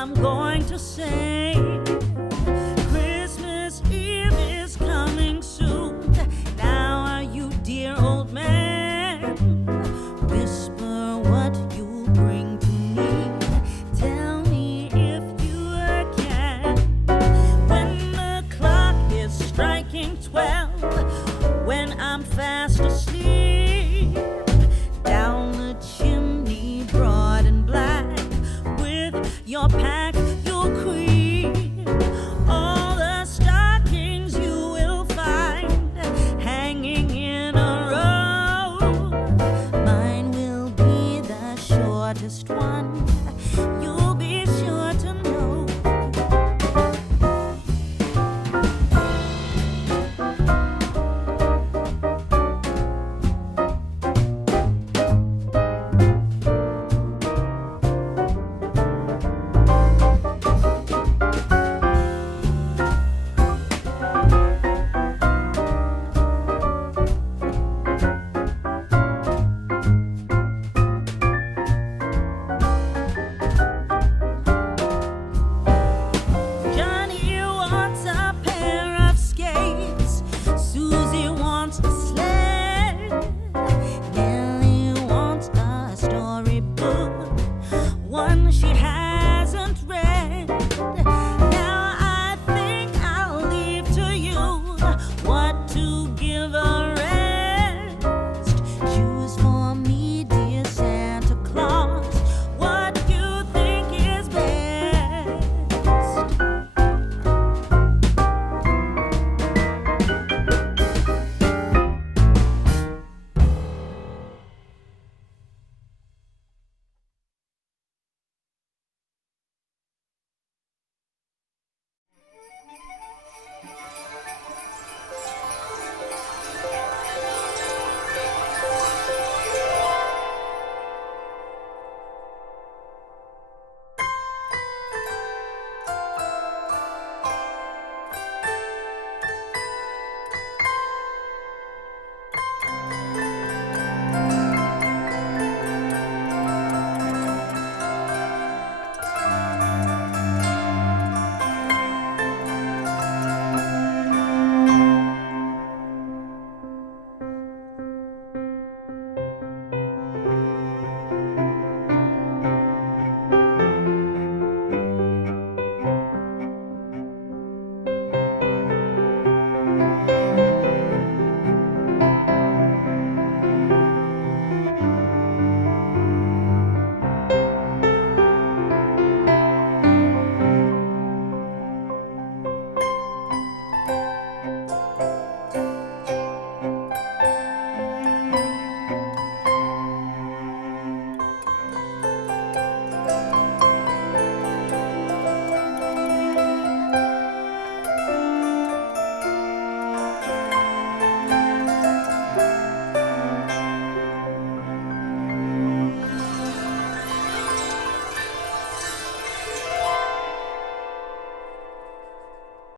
I'm going to say Christmas Eve is coming soon. Now are you, dear old man? Whisper what you bring to me. Tell me if you can. When the clock is striking 12, when I'm fast asleep, down the chimney broad and black, with your pack you'll creep. All the stockings you will find hanging in a row. Mine will be the shortest one, you'll be sure to know. Johnny wants a pair of skates, Susie wants a sled, Nellie wants a storybook, one she has